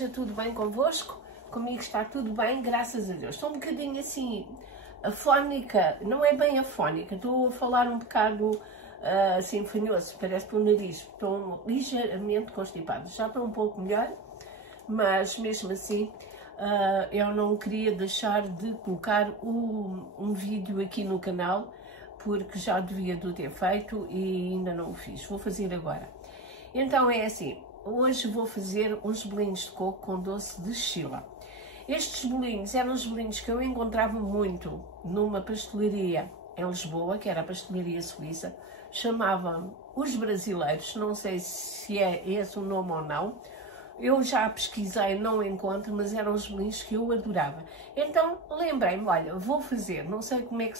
esteja tudo bem convosco. Comigo está tudo bem, graças a Deus. Estou um bocadinho assim, afónica, não é bem afónica, estou a falar um bocado assim fanhoso, parece pelo nariz. Estou ligeiramente constipada, já estou um pouco melhor, mas mesmo assim eu não queria deixar de colocar um vídeo aqui no canal, porque já devia ter feito e ainda não o fiz. Vou fazer agora. Então é assim, hoje vou fazer uns bolinhos de coco com doce de Chila. Estes bolinhos eram os bolinhos que eu encontrava muito numa pastelaria em Lisboa, que era a pastelaria suíça, chamavam Os Brasileiros, não sei se é esse o nome ou não. Eu já pesquisei, não encontro, mas eram os bolinhos que eu adorava. Então lembrei-me, olha, vou fazer, não sei como é que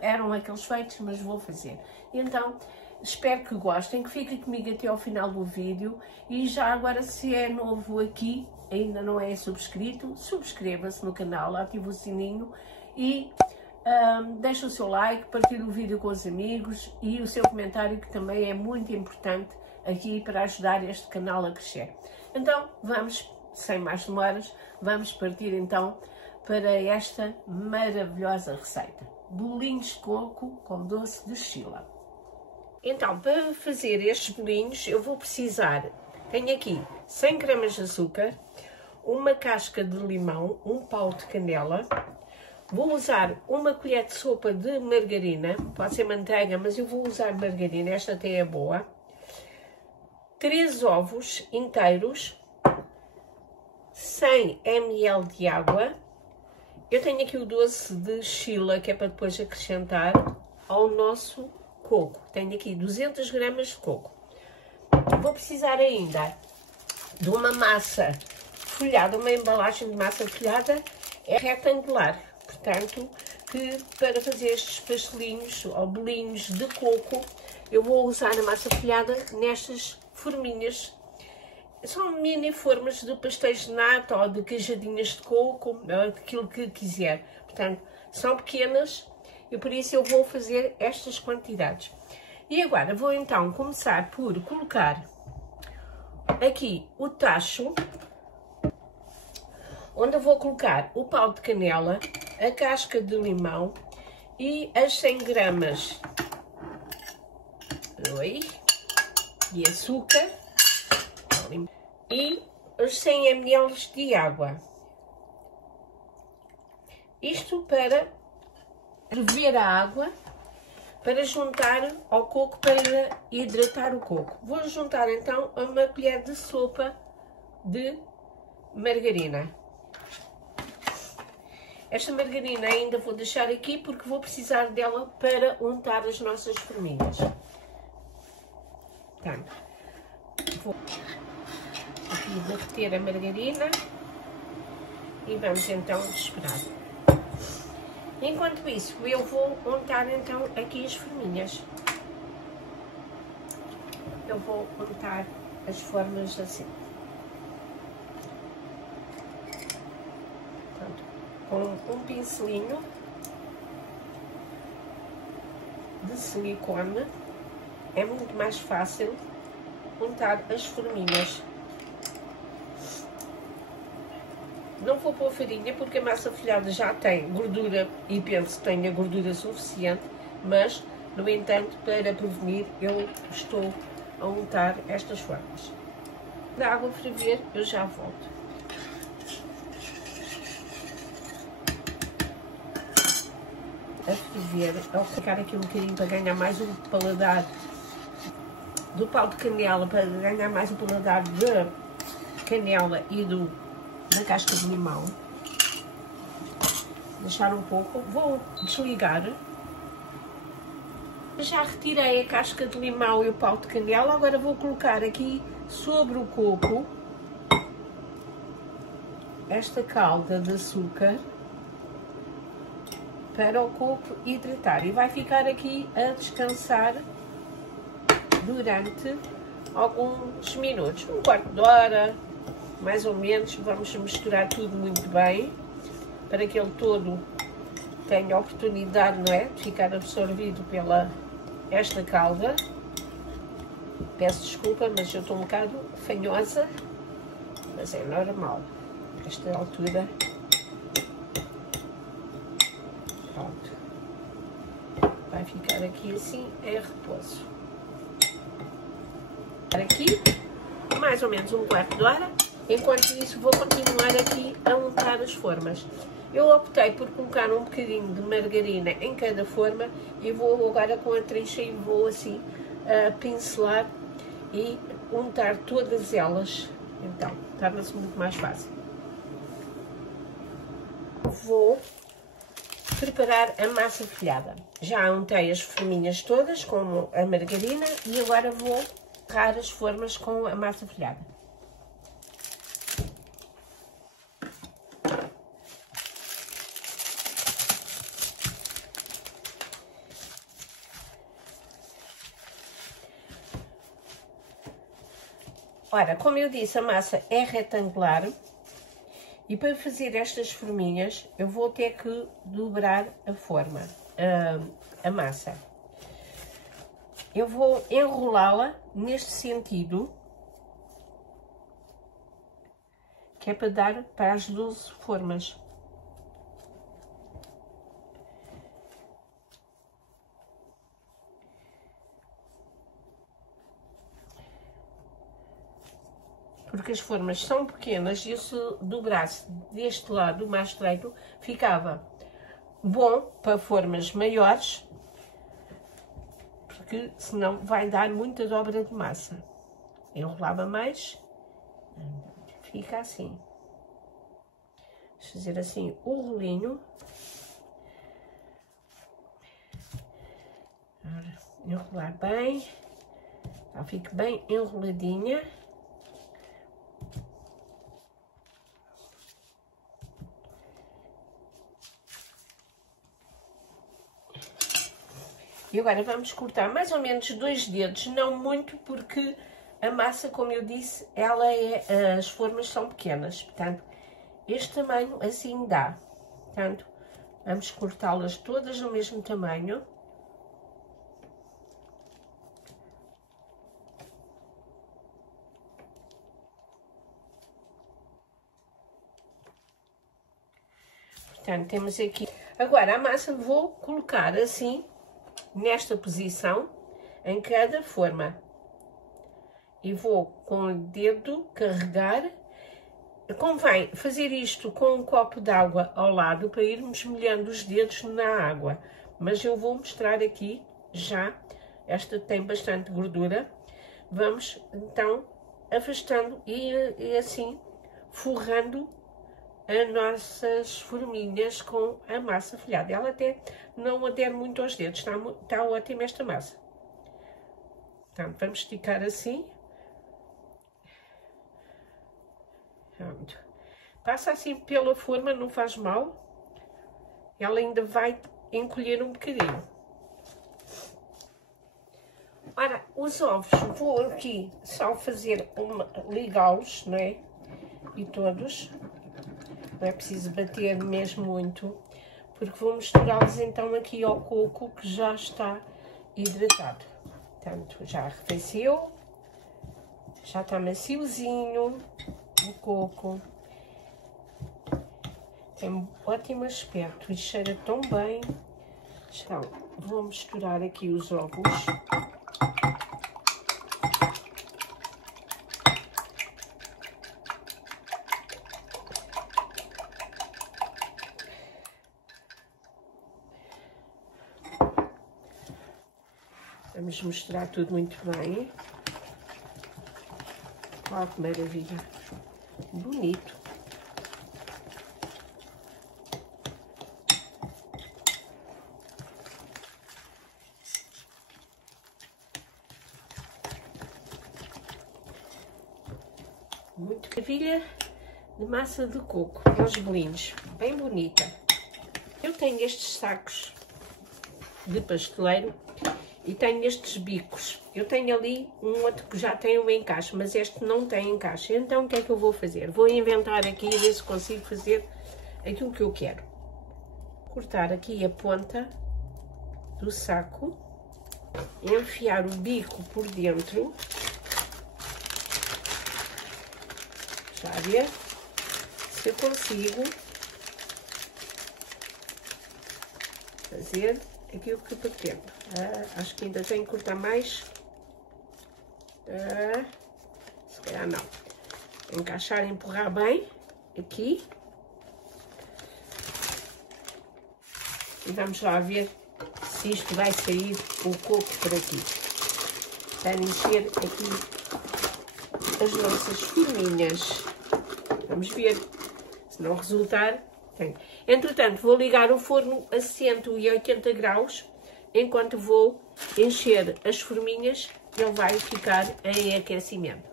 eram aqueles feitos, mas vou fazer. Então espero que gostem, que fiquem comigo até ao final do vídeo. E já agora, se é novo aqui, ainda não é subscrito, subscreva-se no canal, ative o sininho e deixe o seu like, partilhe o vídeo com os amigos e o seu comentário, que também é muito importante aqui para ajudar este canal a crescer. Então vamos, sem mais demoras, vamos partir então para esta maravilhosa receita. Bolinhos de coco com doce de Chila. Então, para fazer estes bolinhos eu vou precisar, tenho aqui 100 gramas de açúcar, uma casca de limão, um pau de canela, vou usar uma colher de sopa de margarina, pode ser manteiga, mas eu vou usar margarina, esta até é boa, 3 ovos inteiros, 100 ml de água, eu tenho aqui o doce de Chila, que é para depois acrescentar ao nosso coco, tenho aqui 200 gramas de coco. Vou precisar ainda de uma massa folhada, uma embalagem de massa folhada é retangular, portanto, que para fazer estes pastelinhos ou bolinhos de coco, eu vou usar a massa folhada nestas forminhas. São mini formas de pastéis de nata ou de queijadinhas de coco, aquilo que quiser. Portanto, são pequenas e por isso eu vou fazer estas quantidades. E agora vou então começar por colocar aqui o tacho, onde eu vou colocar o pau de canela, a casca de limão e as 100 gramas de açúcar e os 100 ml de água. Isto para ferver a água, para juntar ao coco, para hidratar o coco. Vou juntar então uma colher de sopa de margarina. Esta margarina ainda vou deixar aqui porque vou precisar dela para untar as nossas forminhas. Portanto, vou aqui derreter a margarina e vamos então esperar. Enquanto isso, eu vou untar então aqui as forminhas. Eu vou untar as formas assim. Portanto, com um pincelinho de silicone é muito mais fácil untar as forminhas. Não vou pôr farinha porque a massa folhada já tem gordura e penso que tenha gordura suficiente, mas, no entanto, para prevenir, eu estou a untar estas formas. Da água ferver, eu já volto. A ferver, ao colocar aqui um bocadinho para ganhar mais um paladar do pau de canela, para ganhar mais um paladar de canela e da casca de limão. Deixar um pouco, vou desligar. Já retirei a casca de limão e o pau de canela, agora vou colocar aqui sobre o coco esta calda de açúcar para o coco hidratar e vai ficar aqui a descansar durante alguns minutos, um quarto de hora, mais ou menos. Vamos misturar tudo muito bem para que ele todo tenha a oportunidade, não é, de ficar absorvido pela esta calda. Peço desculpa, mas eu estou um bocado fanhosa, mas é normal. Esta altura. Pronto. Vai ficar aqui assim em repouso. Aqui, mais ou menos um quarto de hora. Enquanto isso, vou continuar aqui a untar as formas. Eu optei por colocar um bocadinho de margarina em cada forma e vou agora com a trincha e vou assim pincelar e untar todas elas. Então, torna-se muito mais fácil. Vou preparar a massa folhada. Já untei as forminhas todas com a margarina e agora vou serrar as formas com a massa folhada. Ora, como eu disse, a massa é retangular e para fazer estas forminhas eu vou ter que dobrar a forma, a massa. Eu vou enrolá-la neste sentido, que é para dar para as 12 formas. Porque as formas são pequenas e se dobrasse deste lado mais estreito, ficava bom para formas maiores, porque senão vai dar muita dobra de massa. Enrolava mais, fica assim. Vou fazer assim o rolinho. Enrolar bem, ela fique bem enroladinha. E agora vamos cortar mais ou menos 2 dedos, não muito, porque a massa, como eu disse, as formas são pequenas. Portanto, este tamanho assim dá. Portanto, vamos cortá-las todas do mesmo tamanho. Portanto, temos aqui... Agora, a massa vou colocar assim, nesta posição, em cada forma. E vou com o dedo carregar. Convém fazer isto com um copo de água ao lado para irmos molhando os dedos na água. Mas eu vou mostrar aqui já. Esta tem bastante gordura. Vamos então afastando e assim forrando as nossas forminhas com a massa folhada. Ela até não adere muito aos dedos, está ótima esta massa. Então, vamos esticar assim. Pronto. Passa assim pela forma, não faz mal. Ela ainda vai encolher um bocadinho. Ora, os ovos, vou aqui só fazer ligá-los, não é? E todos. Não é preciso bater mesmo muito, porque vou misturá-los então aqui ao coco que já está hidratado. Portanto, já arrefeceu, já está maciozinho o coco. Tem ótimo aspecto e cheira tão bem. Então, vou misturar aqui os ovos. Vamos misturar tudo muito bem. Olha que maravilha. Bonito. Muito maravilha de massa de coco, aos bolinhos. Bem bonita. Eu tenho estes sacos de pasteleiro. E tenho estes bicos. Eu tenho ali um outro que já tem um encaixe, mas este não tem encaixe. Então, o que é que eu vou fazer? Vou inventar aqui e ver se consigo fazer aquilo que eu quero. Cortar aqui a ponta do saco. Enfiar o bico por dentro. Já ver se eu consigo fazer aquilo que pretendo. Acho que ainda tenho que cortar mais. Se calhar não. Encaixar e empurrar bem aqui. E vamos lá ver se isto vai sair o coco por aqui. Para encher aqui as nossas forminhas. Vamos ver. Se não resultar, tem. Entretanto, vou ligar o forno a 180 graus. Enquanto vou encher as forminhas, ele vai ficar em aquecimento.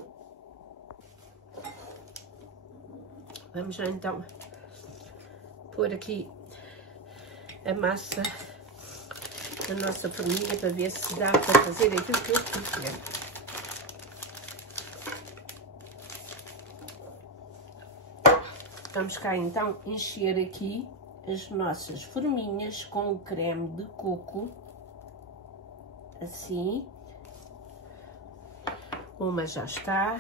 Vamos já então pôr aqui a massa da nossa forminha para ver se dá para fazer aquilo que eu pretendo. Vamos cá então encher aqui as nossas forminhas com o creme de coco, assim. Uma já está.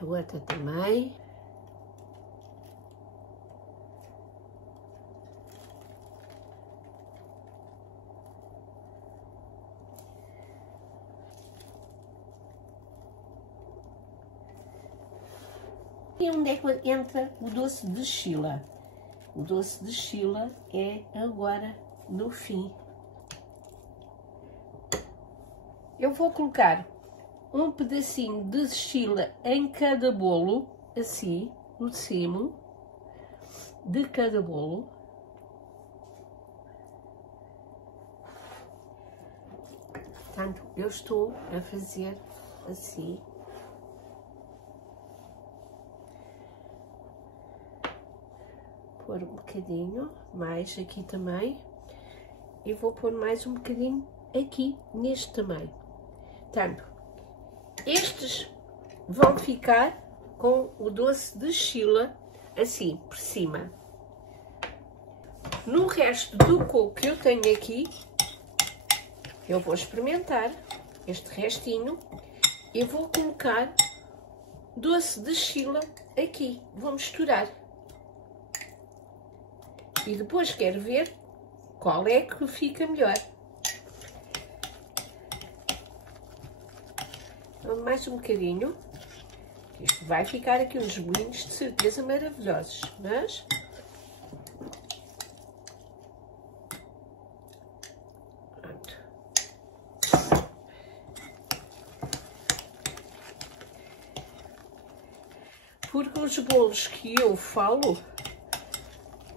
A outra também. E onde é que entra o doce de Chila? O doce de Chila é agora no fim. Eu vou colocar um pedacinho de Chila em cada bolo, assim, no cimo de cada bolo. Portanto, eu estou a fazer assim. Pôr um bocadinho mais aqui também. E vou pôr mais um bocadinho aqui, neste também. Portanto, estes vão ficar com o doce de Chila assim, por cima. No resto do coco que eu tenho aqui, eu vou experimentar este restinho e vou colocar doce de Chila aqui. Vou misturar. E depois quero ver qual é que fica melhor. Então, mais um bocadinho. Isto vai ficar aqui uns bolinhos de certeza maravilhosos, mas... Pronto. Porque os bolos que eu falo,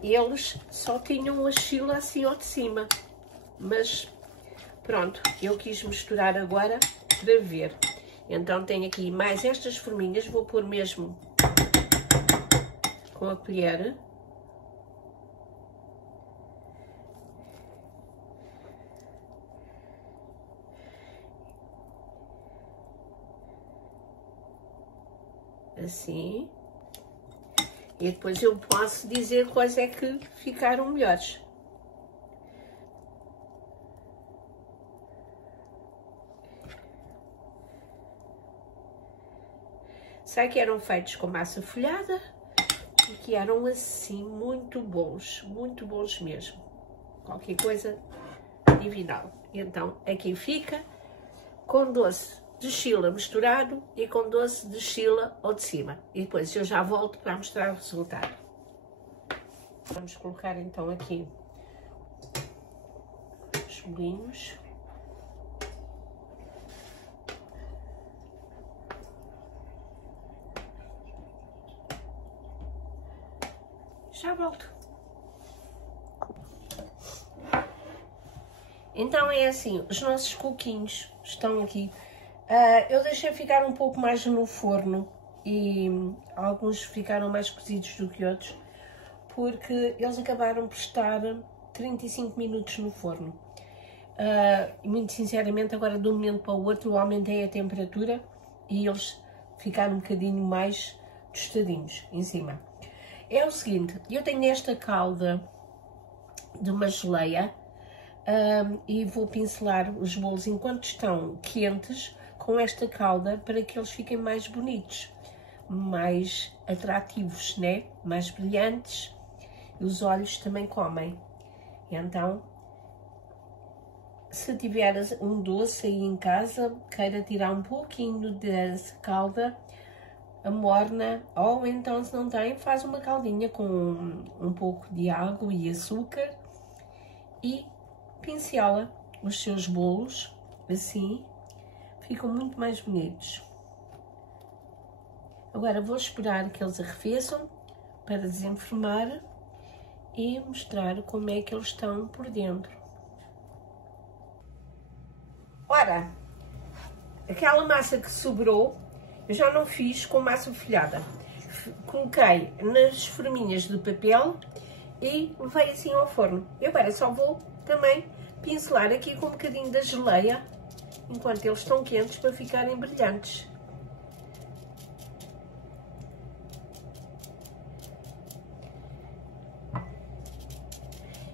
eles só tinham a Chila assim ao de cima. Mas, pronto, eu quis misturar agora para ver. Então tenho aqui mais estas forminhas, vou pôr mesmo com a colher. Assim. E depois eu posso dizer quais é que ficaram melhores. Sei que eram feitos com massa folhada e que eram assim muito bons mesmo. Qualquer coisa divinal. Então aqui fica com doce de Chila misturado e com doce de Chila ao de cima. E depois eu já volto para mostrar o resultado. Vamos colocar então aqui os bolinhos. Já volto. Então é assim, os nossos coquinhos estão aqui. Eu deixei ficar um pouco mais no forno e alguns ficaram mais cozidos do que outros, porque eles acabaram por estar 35 minutos no forno. E muito sinceramente, agora de um momento para o outro, eu aumentei a temperatura e eles ficaram um bocadinho mais tostadinhos em cima. É o seguinte, eu tenho esta calda de uma geleia e vou pincelar os bolos enquanto estão quentes com esta calda para que eles fiquem mais bonitos, mais atrativos, né? Mais brilhantes, e os olhos também comem. Então, se tiver um doce aí em casa, queira tirar um pouquinho dessa calda, amorna, ou então, se não tem, faz uma caldinha com um pouco de água e açúcar e pincela os seus bolos, assim, ficam muito mais bonitos. Agora vou esperar que eles arrefeçam para desenformar e mostrar como é que eles estão por dentro. Ora, aquela massa que sobrou, eu já não fiz com massa folhada. Coloquei nas forminhas do papel e levei assim ao forno. Eu agora só vou também pincelar aqui com um bocadinho da geleia, enquanto eles estão quentes, para ficarem brilhantes.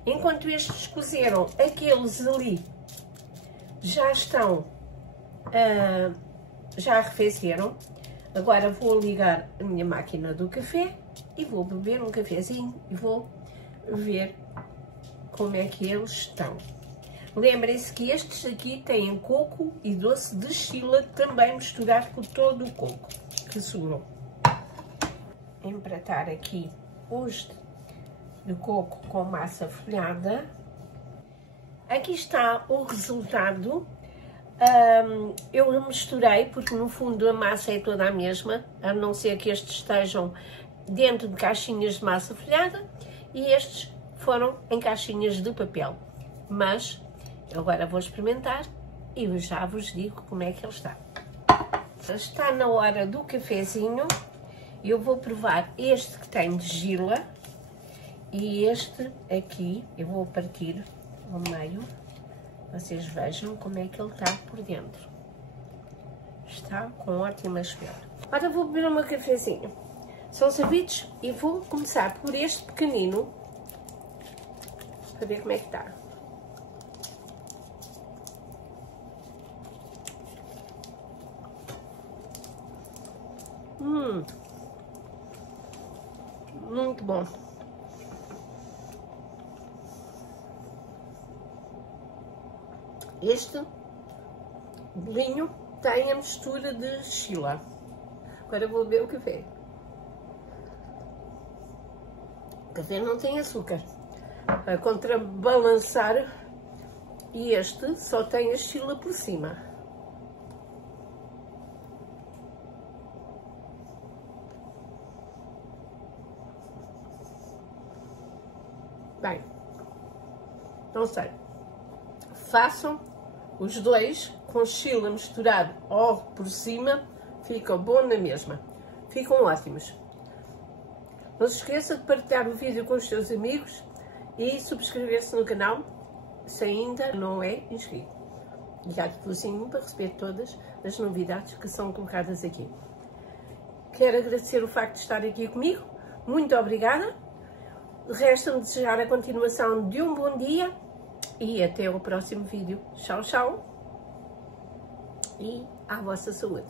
Enquanto estes cozeram, aqueles ali já estão, já arrefeceram. Agora vou ligar a minha máquina do café e vou beber um cafezinho e vou ver como é que eles estão. Lembrem-se que estes aqui têm coco e doce de Chila também misturado com todo o coco que sobrou. Empratar aqui os de coco com massa folhada. Aqui está o resultado. Eu misturei porque no fundo a massa é toda a mesma, a não ser que estes estejam dentro de caixinhas de massa folhada e estes foram em caixinhas de papel. Mas agora vou experimentar e já vos digo como é que ele está. Está na hora do cafezinho. Eu vou provar este que tem de gila e este aqui eu vou partir ao meio. Vocês vejam como é que ele está por dentro. Está com ótimo aspecto. Agora vou beber o meu cafezinho. São servidos e vou começar por este pequenino para ver como é que está. Muito bom. Este bolinho tem a mistura de Chila. Agora vou beber o café. O café não tem açúcar. A contrabalançar, e este só tem a Chila por cima. Bem, não sei. Façam os dois com Chila misturado ou por cima, ficam bom na mesma. Ficam ótimos. Não se esqueça de partilhar o vídeo com os seus amigos e subscrever-se no canal se ainda não é inscrito. Ligar o sininho para receber todas as novidades que são colocadas aqui. Quero agradecer o facto de estar aqui comigo. Muito obrigada. Resta-me desejar a continuação de um bom dia e até o próximo vídeo. Tchau, tchau. E à vossa saúde.